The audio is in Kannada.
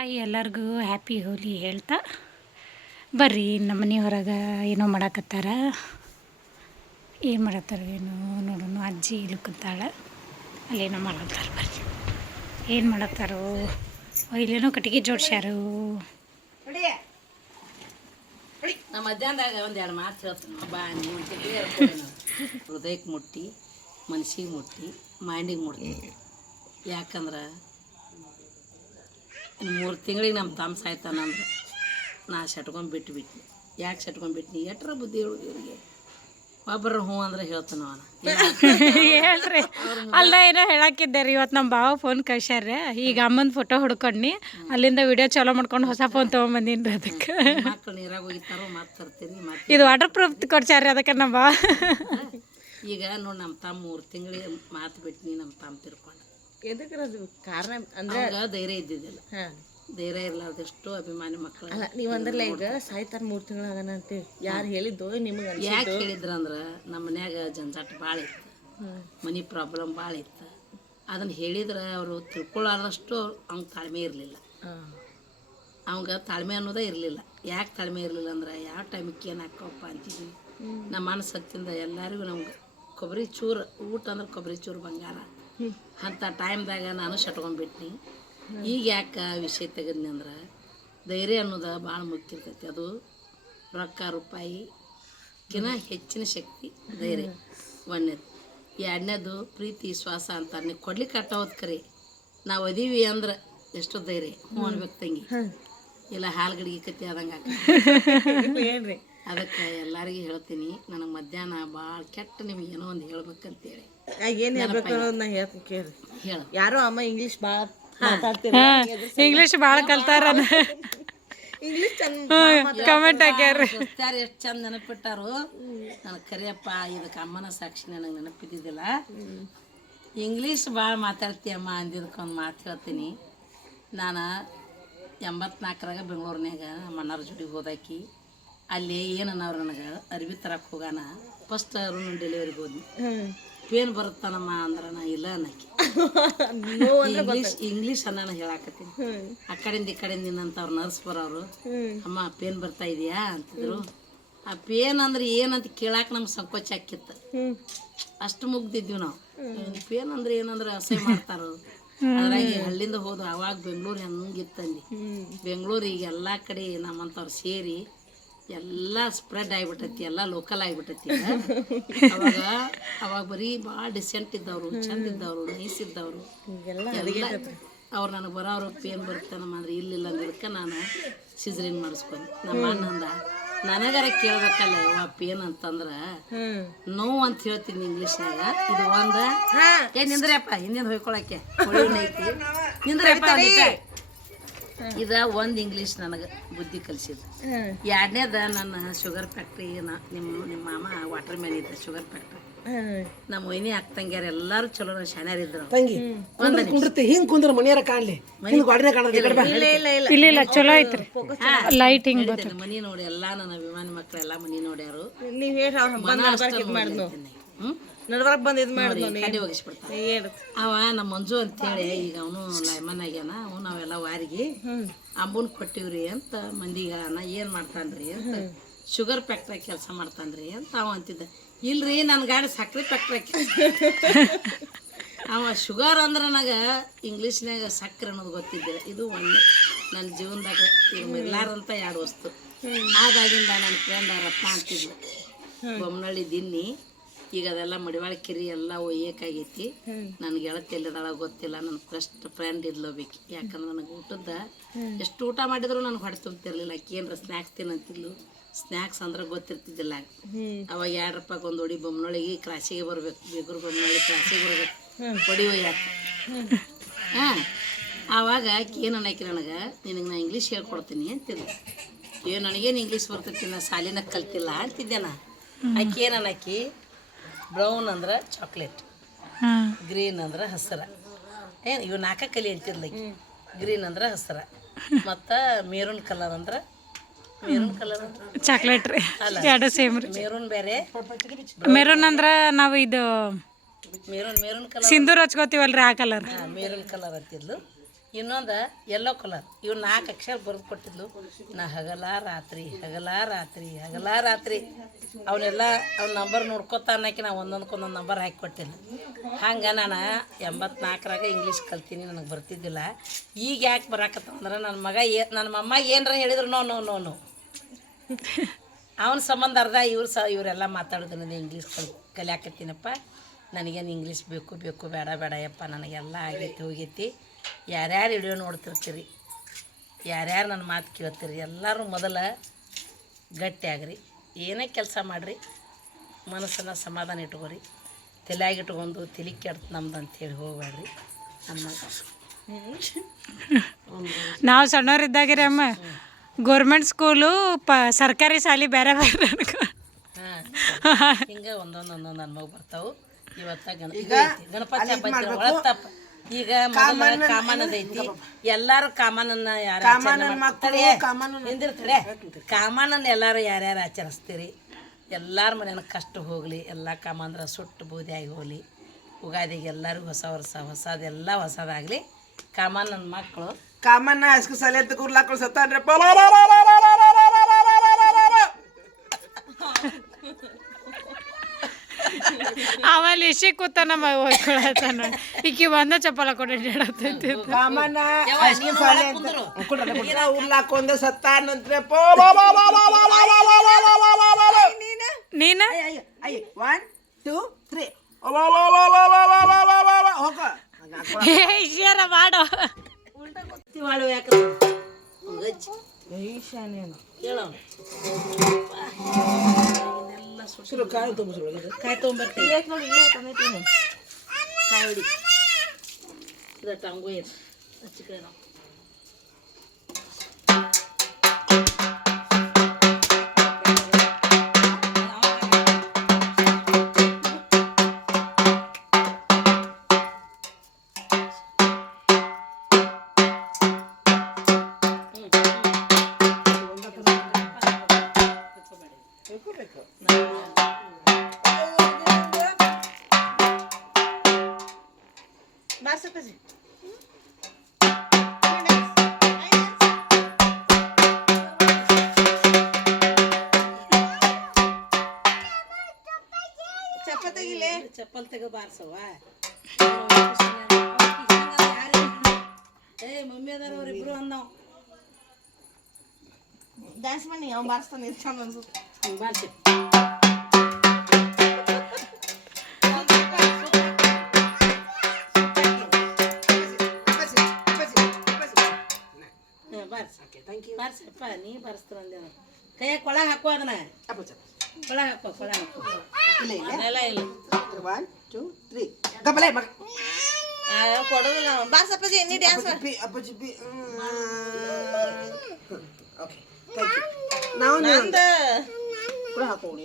ಹಾಯ್ ಎಲ್ಲರಿಗೂ ಹ್ಯಾಪಿ ಹೋಲಿ ಹೇಳ್ತಾ. ಬರ್ರಿ ನಮ್ಮ ಮನೆ ಹೊರಗೆ ಏನೋ ಮಾಡಾಕತ್ತಾರ. ಏನು ಮಾಡತ್ತಾರ ಏನೋ ನೋಡೋಣ ಅಜ್ಜಿ ಇಲ್ಲಿ ಕೂತಾಳ. ಅಲ್ಲೇನೋ ಮಾಡತ್ತಾರ ಬರ್ರಿ. ಏನು ಮಾಡತ್ತಾರೋ ಇಲ್ಲೇನೋ ಕಟ್ಟಿಗೆ ಜೋಡ್ಸ್ಯಾರು. ನಮ್ಮ ಮಧ್ಯಾಹ್ನದಾಗ ಒಂದು ಎರಡು ಮಾತು ಹೇಳ್ತೀನಿ. ಬಾ ಹೃದಯಕ್ಕೆ ಮುಟ್ಟಿ ಮನ್ಸಿಗೆ ಮುಟ್ಟಿ ಮೈಂಡಿಗೆ ಮುಟ್ಟಿ. ಯಾಕಂದ್ರೆ ಮೂರು ತಿಂಗಳಿಗೆ ನಮ್ಮ ತಮ್ಮ ಸಾಯ್ತಾನಂದ್ರೆ. ನಾ ಶಟ್ಕೊಂಡ್ ಬಿಟ್ಟು ಬಿಟ್ನಿ ಯಾಕೆ ಶಟ್ಕೊಂಡ್ ಬಿಟ್ನಿ? ಎಟ್ರ ಬುದ್ಧಿ ಹೇಳುದು ಇವ್ರಿಗೆ? ಒಬ್ಬರ ಹ್ಞೂ ಅಂದ್ರೆ ಹೇಳ್ತಾನ ಅವನ. ಹೇಳ್ರಿ. ಅಲ್ಲ ಏನೋ ಹೇಳಾಕಿದ್ದೆ ರೀ ಇವತ್ತು ನಮ್ಮ ಬಾವ ಫೋನ್ ಕಳ್ಸ್ಯಾರ ಈಗ ಅಮ್ಮನ ಫೋಟೋ ಹುಡ್ಕೊಂಡ್ನಿ. ಅಲ್ಲಿಂದ ವಿಡಿಯೋ ಚಾಲೋ ಮಾಡ್ಕೊಂಡು ಹೊಸ ಫೋನ್ ತೊಗೊಂಬಂದಿನಿ ರೀ ಅದಕ್ಕೆ ನೀರಾಗ ಹೋಗಿತ್ತಾರೋ ಮಾತಾಡ್ತೀನಿ ಇದು ವಾಟರ್ ಪ್ರೂಫ್ ಕೊಡ್ಸ್ಯಾರ ಅದಕ್ಕೆ ನಮ್ಮ ಬಾವ ಈಗ ನೋಡಿ ನಮ್ಮ ತಮ್ಮ ಮೂರು ತಿಂಗಳಿಗೆ ಮಾತು ಬಿಟ್ನಿ ನಮ್ಮ ತಮ್ಮ ತಿರ್ಕೊಂಡು. ಎದಕ್ಕೆ ಕಾರಣ ಅಂದ್ರೆ ಧೈರ್ಯ ಇದ್ದಿದ್ದಿಲ್ಲ. ಹಾ. ಧೈರ್ಯ ಇರ್ಲಾರ್ದೆಷ್ಟು ಅಭಿಮಾನಿ ಮಕ್ಕಳು ಅಲ್ಲ ನೀವು ಅಂದ್ರಲ್ಲ ಈಗ ಸಾಯ್ತಾರ ಮೂರು ತಿಂಗಳು ಅದನ್ನ ಅಂತ ಯಾರು ಹೇಳಿದ್ದು ನಿಮಗೆ ಯಾಕೆ ಹೇಳಿದ್ರಂದ್ರೆ ನಮ್ಮ ಮನ್ಯಾಗ ಜಂಜಾಟ ಭಾಳ ಇತ್ತು. ಮನಿ ಪ್ರಾಬ್ಲಮ್ ಭಾಳ ಇತ್ತು. ಅದನ್ನು ಹೇಳಿದ್ರೆ ಅವರು ತಿಳ್ಕೊಳ್ಳಾರ್ದಷ್ಟು ಅವ್ನ ತಾಳ್ಮೆ ಇರಲಿಲ್ಲ. ಅವಂಗ ತಾಳ್ಮೆ ಅನ್ನೋದೇ ಇರಲಿಲ್ಲ. ಯಾಕೆ ತಾಳ್ಮೆ ಇರಲಿಲ್ಲ ಅಂದ್ರೆ ಯಾವ ಟೈಮಿಗೆ ಏನು ಹಾಕೋಪ್ಪ ಅಂತಿದ್ವಿ. ನಮ್ಮ ಮನಸ್ಸು ಹತ್ತಿಂದ ಎಲ್ಲರಿಗೂ ನಮ್ಗೆ ಕೊಬ್ಬರಿ ಚೂರು ಊಟ ಅಂದ್ರೆ ಕೊಬ್ಬರಿ ಚೂರು ಬಂಗಾರ. ಅಂಥ ಟೈಮ್ದಾಗ ನಾನು ಶಟ್ಕೊಂಡ್ಬಿಟ್ನಿ ಈಗ ಯಾಕೆ ವಿಷಯ ತೆಗೆದ್ನಿ ಅಂದ್ರೆ ಧೈರ್ಯ ಅನ್ನೋದು ಭಾಳ ಮುಖ್ಯ ಇರ್ತೈತಿ. ಅದು ರೊಕ್ಕ ರೂಪಾಯಿ ಕಿನ ಹೆಚ್ಚಿನ ಶಕ್ತಿ ಧೈರ್ಯ. ಒಂದನೇದು ಎರಡನೇದು ಪ್ರೀತಿ ಶ್ವಾಸ ಅಂತ ನೀವು ಕೊಡ್ಲಿಕ್ಕೆ ಕಟ್ಟೋದು ಕರಿ. ನಾವು ಅದೀವಿ ಅಂದ್ರೆ ಎಷ್ಟು ಧೈರ್ಯ. ಹ್ಞೂ ಅನ್ಬೇಕು ತಂಗಿ. ಇಲ್ಲ ಹಾಲು ಗಡಿಗೆ ಕತ್ತಿ ಆದಂಗೆ ಹೇಳ್ರಿ ಅದಕ್ಕೆ ಎಲ್ಲರಿಗೂ ಹೇಳ್ತೀನಿ ನನಗೆ ಮಧ್ಯಾಹ್ನ ಭಾಳ ಕೆಟ್ಟ ನಿಮ್ಗೆ ಏನೋ ಒಂದು ಹೇಳ್ಬೇಕಂತೇಳಿ. ಏನು ಹೇಳ್ಬೇಕು ಅನ್ನೋದನ್ನ ಹೇಳ್ತೀನಿ ಕೇಳಿ ಹೇಳು. ಯಾರೋ ಅಮ್ಮ ಇಂಗ್ಲೀಷ್ ಭಾಳ ಮಾತಾಡ್ತೀರ ಇಂಗ್ಲೀಷ್ ಭಾಳ ಕಲ್ತಾರ ಇಂಗ್ಲೀಷ್ ಚಂದ ಕಮೆಂಟ್ ಹಾಕ್ಯಾರ. ಯಾರು ಎಷ್ಟು ಚಂದ ನೆನಪಿಟ್ಟಾರು. ನನಗೆ ಕರಿಯಪ್ಪ ಇದಕ್ಕೆ ಅಮ್ಮನ ಸಾಕ್ಷಿ ನನಗೆ ನೆನಪಿದ್ದಿದ್ದಿಲ್ಲ. ಇಂಗ್ಲೀಷ್ ಭಾಳ ಮಾತಾಡ್ತೀಯಮ್ಮ ಅಂದಿದ್ದಕ್ಕೊಂದು ಮಾತು ಹೇಳ್ತೀನಿ. ನಾನು ಎಂಬತ್ನಾಲ್ಕರಾಗ ಬೆಂಗಳೂರಿನಾಗ ನಮ್ಮ ಅಣ್ಣರ ಜೋಡಿಗೆ ಹೋದಾಕಿ ಅಲ್ಲಿ ಏನನ್ನವ್ರು ನನಗೆ ಅರ್ಬಿ ತರಕ್ಕೆ ಹೋಗಾನ. ಫಸ್ಟ್ ರೂಮ್ ಡೆಲಿವರಿಗೆ ಹೋದ್ನಿ. ಪೇನ್ ಬರುತ್ತಾನಮ್ಮ ಅಂದ್ರೆ ನಾ ಇಲ್ಲ ಅನ್ನಕ್ಕೆ. ಇಂಗ್ಲೀಷ್ ಇಂಗ್ಲೀಷ್ ಅನ್ನ ಹೇಳಾಕತ್ತೀನಿ. ಆ ಕಡೆಯಿಂದ ಈ ಕಡೆಯಿಂದ ನಿನ್ನಂಥವ್ರು ನರ್ಸ್ ಬರೋರು. ಅಮ್ಮ ಪೇನ್ ಬರ್ತಾ ಇದೆಯಾ ಅಂತಿದ್ರು. ಆ ಪೇನ್ ಅಂದ್ರೆ ಏನಂತ ಕೇಳಾಕ ನಮ್ಗೆ ಸಂಕೋಚ ಆಕಿತ್ತು ಅಷ್ಟು ಮುಗ್ದಿದ್ವಿ ನಾವು. ಪೇನ್ ಅಂದ್ರೆ ಏನಂದ್ರೆ ಅಸಹ್ಯ ಮಾಡ್ತಾರ ಅದ್ರಾಗ ಹಳ್ಳಿಂದ ಹೋದ ಅವಾಗ ಬೆಂಗಳೂರು ಹೆಂಗಿತ್ತಂದಿ ಬೆಂಗಳೂರು ಈಗ ಎಲ್ಲ ಕಡೆ ನಮ್ಮಂಥವ್ರು ಸೇರಿ ಎಲ್ಲ ಸ್ಪ್ರೆಡ್ ಆಗಿಬಿಟ್ಟೈತಿ ಎಲ್ಲ ಲೋಕಲ್ ಆಗಿಬಿಟ್ಟೈತಿ. ಅವಾಗ ಅವಾಗ ಬರೀ ಭಾಳ ಡಿಸೆಂಟ್ ಇದ್ದವರು ಚಂದ ಇದ್ದವರು ನೈಸ್ ಇದ್ದವರು. ಎಲ್ಲ ಅವ್ರು ನನಗೆ ಬರೋರು ಪೇನ್ ಬರುತ್ತೆ ನಮ್ಮ ಅಂದ್ರೆ ಇಲ್ಲಿಲ್ಲ ಅಂದಿದ್ದಕ್ಕೆ ನಾನು ಸಿಜರಿನ್ ಮಾಡಿಸ್ಕೊಂಡೆ. ನಮ್ಮ ಅಣ್ಣಂದ ನನಗಾರ ಕೇಳ್ಬೇಕಲ್ಲ ಯವ್ವ ಪೇನ್ ಅಂತಂದ್ರೆ ನೋವು ಅಂತ ಹೇಳ್ತೀನಿ ಇಂಗ್ಲೀಷ್ನಾಗ ಇದು ಒಂದು ಏ ನಿಂದ್ರಪ್ಪ ಹಿಂದಿನ ಹೊಯ್ಕೊಳಕ್ಕೆ? ಐತಿ ನಿಂದ್ರಪ್ಪ. ಇದ ಒಂದು ಇಂಗ್ಲೀಷ್ ನನಗೆ ಬುದ್ಧಿ ಕಲಿಸಿದ್ದು ಎರಡನೇದ ನನ್ನ ಶುಗರ್ ಫ್ಯಾಕ್ಟ್ರಿ ನಿಮ್ಮ ನಿಮ್ಮ ಮಾಮ ವಾಟರ್ ಮ್ಯಾನ್ ಇದ್ದ ಶುಗರ್ ಫ್ಯಾಕ್ಟ್ರಿ ನಮ್ಮ ಒಯ್ನಿ ಅಕ್ಕ ತಂಗಿಯರ್ ಎಲ್ಲಾರು ಚಲೋ ಶಾನ್ಯಾರಿದ್ರು ತಂಗಿ ಒಂದು ಕುಂದಿರ್ತಿ ಹಿಂಗ್ ಕುಂದ್ರ ಮನೆಯರ ಕಾಣ್ಲಿ. ಹಿಂಗ್ ಗಾಡಿನ ಕಾಣದ. ಇಲ್ಲ ಇಲ್ಲ ಇಲ್ಲ. ಇಲ್ಲ ಇಲ್ಲ ಚಲೋ ಐತ್ರಿ. ಲೈಟಿಂಗ್. ಮನಿ ನೋಡಿ ಎಲ್ಲಾ ನನ್ನ ಅಭಿಮಾನಿ ಮಕ್ಕಳು ಎಲ್ಲಾ ಮನಿ ನೋಡ್ಯಾರು. ನೀವು ಹೇಳಿ ಅವ್ರು ಬಂದು ನಡ್ಬರ್ಕ್ ಇದು ಬಂದು ಮಾಡಿದ್ನು ಕಡೆ ಹೋಗಿಸ್ಬಿಡ್ತಾನೆ ಅವ ನಮ್ಮ ಮಂಜು ಅಂತೇಳಿ ಈಗ ಅವನು ಲೈಮನ್ ಆಗ್ಯಾನ ಅವು ನಾವೆಲ್ಲ ವಾರಿಗೆ. ಅಂಬುನ್ ಕೊಟ್ಟಿವ್ರಿ ಅಂತ ಮಂದಿಗೆ ನಾ ಏನು ಮಾಡ್ತಾನ್ರಿ ಅಂತ ಶುಗರ್ ಫ್ಯಾಕ್ಟ್ರಿ ಕೆಲಸ ಮಾಡ್ತಾನ್ರಿ ಅಂತ ಅವ ಅಂತಿದ್ದ. ಇಲ್ರಿ ನನ್ನ ಗಾಡಿ ಸಕ್ಕರೆ ಫ್ಯಾಕ್ಟ್ರಿ ಅವ ಶುಗರ್ ಅಂದ್ರೆ ನನಗೆ ಇಂಗ್ಲೀಷ್ನಾಗ ಸಕ್ಕರೆ ಅನ್ನೋದು ಗೊತ್ತಿದ್ದಿಲ್ಲ. ಇದು ಒಂದು ನನ್ನ ಜೀವನದಾಗ ಇರ್ಲಾರಂತ ಎರಡು ವಸ್ತು. ಆದಾಗಿಂದ ನನ್ನ ಫ್ರೆಂಡ್ ರತ್ನ ಅಂತಿದ್ಲು. ಬೊಮ್ಮನಳ್ಳಿ ದಿನ್ನಿ. ಈಗ ಅದೆಲ್ಲ ಮಡಿವಾಳ ಕಿರಿ ಎಲ್ಲ ಒಯ್ಯಕ್ಕಾಗೈತಿ. ನನ್ ಗೆಳತಿ ಎಲ್ಲಿದಾಳ ಗೊತ್ತಿಲ್ಲ. ನನ್ನ ಫಸ್ಟ್ ಫ್ರೆಂಡ್ ಇದ್ಲೋಬೇಕು ಯಾಕಂದ್ರೆ ನನಗೆ ಊಟದ ಎಷ್ಟು ಊಟ ಮಾಡಿದ್ರು ನನಗೆ ಹೊಡೆ ತುಂಬ್ತಿರ್ಲಿಲ್ಲ. ಆಕಿ ಏನಾರ ಸ್ನ್ಯಾಕ್ಸ್ ತಿನ್ನಂತಿದ್ಲು. ಸ್ನ್ಯಾಕ್ಸ್ ಅಂದ್ರೆ ಗೊತ್ತಿರ್ತಿದ್ದಿಲ್ಲ. ಅವಾಗ ಎರಡು ರೂಪಾಯಿ ಒಂದು ಹೊಡಿ ಬೊಮ್ಮನೊಳಗೆ ಕ್ರಾಸಿಗೆ ಬರ್ಬೇಕು. ಬೇಗೂರು ಬೊಮ್ಮನೊಳಗೆ ಕ್ರಾಸಿಗೆ ಬರ್ಬೇಕು. ಹೊಡಿ ಒಯ್ಯಾಕ. ಹಾಂ. ಆವಾಗ ಆಕಿ ಏನು ಅನ್ನಕ್ಕೆ ನನಗೆ? ನಿನಗೆ ನಾ ಇಂಗ್ಲೀಷ್ ಹೇಳ್ಕೊಡ್ತೀನಿ ಅಂತಿದ್ಲು. ಏ ನನಗೇನು ಇಂಗ್ಲೀಷ್ ಬರ್ತೈತಿ? ನಾ ಸಾಲಿನ ಕಲ್ತಿಲ್ಲ ಅಂತಿದ್ದೆ ನಾ. ಅಕ್ಕಿ ಏನು ಅನ್ನಕ್ಕಿ ಬ್ರೌನ್ ಅಂದ್ರೆ ಚಾಕ್ಲೇಟ್ ಗ್ರೀನ್ ಅಂದ್ರೆ ಹಸಿರ. ಏನು ಇವು ನಾಲ್ಕ ಕಲಿ ಅಂತಿರ್ಲಿ ಗ್ರೀನ್ ಅಂದ್ರೆ ಹಸಿರ. ಮತ್ತು ಮೇರೂನ್ ಕಲರ್ ಅಂದ್ರೆ ಮೇರೂನ್ ಕಲರ್ ಅಂದ್ರೆ ಚಾಕ್ಲೇಟ್ ರೀ. ಎರಡು ಸೇಮ್ ರೀ. ಮೇರೂನ್ ಬೇರೆ. ಮೆರೂನ್ ಅಂದ್ರೆ ನಾವು ಇದು ಮೇರೂನ್ ಮೇರೂನ್ ಕಲರ್ ಸಿಂಧೂರ್ ಹಚ್ಕೋತೀವಲ್ರಿ ಆ ಕಲರ್. ಮೇರೂನ್ ಕಲರ್ ಅಂತಿದ್ಲು. ಇನ್ನೊಂದು ಎಲ್ಲೋ ಕಲರ್ ಇವು ನಾಲ್ಕು ಅಕ್ಷರ ಬರೆದು ಕೊಟ್ಟಿದ್ಲು. ನಾ ಹಗಲ ರಾತ್ರಿ ಹಗಲ ರಾತ್ರಿ ಹಗಲ ರಾತ್ರಿ. ಅವನ್ನೆಲ್ಲ ಅವ್ನ ನಂಬರ್ ನೋಡ್ಕೊತ ಅನ್ನಕ್ಕೆ ನಾ ಒಂದೊಂದ್ಕೊಂದೊಂದು ನಂಬರ್ ಹಾಕಿ ಕೊಟ್ಟಿಲ್ಲ ಹಂಗೆ ನಾನು ಎಂಬತ್ನಾಲ್ಕರಾಗ ಇಂಗ್ಲೀಷ್ ಕಲ್ತೀನಿ, ನನಗೆ ಬರ್ತಿದ್ದಿಲ್ಲ. ಈಗ ಯಾಕೆ ಬರಾಕತ್ತಂದ್ರೆ ನನ್ನ ಮಗ ಏ ನನ್ನ ಅಮ್ಮ ಏನರ ಹೇಳಿದ್ರು ನೋ ನೋ ನೋ ನೋ ಅವನ ಸಂಬಂಧ ಅರ್ಧ ಇವ್ರು ಸ, ಇವರೆಲ್ಲ ಮಾತಾಡೋದು ನನಗೆ ಇಂಗ್ಲೀಷ್ ಕಲ್, ಕಲಿಯಾಕತ್ತೀನಪ್ಪ. ನನಗೇನು ಇಂಗ್ಲೀಷ್ ಬೇಕು ಬೇಕು, ಬೇಡ ಬೇಡ, ಯಪ್ಪ. ನನಗೆಲ್ಲ ಆಗೈತಿ, ಹೋಗೈತಿ. ಯಾರ್ಯಾರು ವಿಡಿಯೋ ನೋಡ್ತಿರ್ತೀರಿ ಯಾರ್ಯಾರು ನನ್ನ ಮಾತು ಕೇಳ್ತೀರಿ ಎಲ್ಲರೂ ಮೊದಲ ಗಟ್ಟಿಯಾಗ್ರಿ ಏನೇ ಕೆಲಸ ಮಾಡಿರಿ ಮನಸ್ಸನ್ನು ಸಮಾಧಾನ ಇಟ್ಕೋರಿ. ತಲೆಯಾಗಿಟ್ಕೊಂಡು ತಲೆ ಕೆಡ್ತು ನಮ್ದು ಅಂತೇಳಿ ಹೋಗ್ಬೇಡ್ರಿ ನನ್ನ ಮಗ ನಾವು ಸಣ್ಣವ್ರಿದ್ದಾಗಿರಿ ಅಮ್ಮ. ಗೌರ್ಮೆಂಟ್ ಸ್ಕೂಲು ಪ ಸರ್ಕಾರಿ ಶಾಲೆ ಬೇರೆ ಬೇರೆ ಹಿಂಗೆ ಒಂದೊಂದು ಒಂದೊಂದು ನನ್ನ ಬರ್ತಾವೆ ಬರ್ತಾವು. ಇವತ್ತ ಗಣಪತಿ ಗಣಪತಿ ಹಬ್ಬ ಈಗ ಮೊದಲ ಕಾಮನದ ಐತಿ. ಎಲ್ಲಾರು ಕಾಮನನ್ನ ಯಾರು ಹಿಂದಿರ್ತಡೆ ಕಾಮನನ್ನ ಎಲ್ಲಾರು ಯಾರ್ಯಾರು ಆಚರಿಸ್ತೀರಿ? ಎಲ್ಲಾರ ಮನೇನ ಕಷ್ಟ ಹೋಗ್ಲಿ ಎಲ್ಲ ಕಾಮಂದ್ರ ಸುಟ್ಟು ಬೂದಿ ಆಗಿ ಹೋಗ್ಲಿ ಉಗಾದಿಗೆ ಎಲ್ಲರಿಗೂ ಹೊಸ ವರ್ಷ ಹೊಸದೆಲ್ಲ ಹೊಸದಾಗ್ಲಿ ಕಾಮನ್ ನನ್ನ ಮಕ್ಕಳು ಕಾಮನ್ನ ಹಸ್ಕು ಸಲ ಅಂತ ಸತ್ತಾನ್ರೆ ಆಮೇಲೆ ಇಶಿ ಕೂತ ನಮ್ಮ ಹೋಗ್ಕೊಳತಾನ ಈಕಿ ಬಂದ ಚಪ್ಪಲ ಕಾಮನ್ನ ಯವ್ವ, ನೀನು ಒಳಗ್ ಕುಂದ್ರು. ಉರ್ಲಾಕೊಂಡ ಸತ್ತಾನಂತ್ರೆ ನೀನ ಒನ್ ಟೂ ತ್ರೀ ಹೋಗ ಏ ಇಶಿಯಾರ ಮಾಡೋ ತಿವಾಳು ಯಾಕೆ ಹೇಳೋ ಶುರು ಕಾಯಿ ತುಂಬ ಶುರು ಕಾಯಿ ತೊಗೊಂಬರ್ತೀವಿ ಕಾಯಿ ಹೊಡಿ ಇದು ಟಂಗು ಇದು ಹಚ್ಚಿ ಕಡೆ ನಾವು ಚಪ್ಪಲ್ ತೆಗ ಬಾರ್ಸವ್ವ ಏ ಮಮ್ಮಿ ಅದಾರ ಅವ್ರಿಬ್ರು ಅಂದವ್ ಡ್ಯಾನ್ಸ್ ಮಾಡಿ ಅವ್ನು ಬಾರಿಸ್ತಾನೆ ಚಂದ ಅನ್ಸುತ್ತೆ ಬಾರ್ಸಿ ಬಾರ್ಸಪ್ಪ ನೀ ಬಾರಿಸ್ತಾರ ಅಂದೆ ಕೈಯಾಗ ಕೊಳ ಹಾಕೋ ಅದನ್ನ. ಕೊಳ ಹಾಕೋ ಕೊಳ ಹಾಕೋ. ಇಲ್ಲ ಇಲ್ಲ. ಅದೆಲ್ಲ ಇಲ್ಲ. ಒನ್ ಟೂ ತ್ರೀ ಗಬಲೆ ಮಗ. ಕೊಡೋದಿಲ್ಲ ಬಾರ್ಸಪ್ಪಾಜಿ ನೀ ಡ್ಯಾನ್ಸ್ ಅಪ್ಪಜಿ ಅಪ್ಪಜಿ ಬಿ ಓಕೆ ಥ್ಯಾಂಕ್ ಯು ನಾವು ನಂದ. ಕೂಡ ಹಾಕೋಣ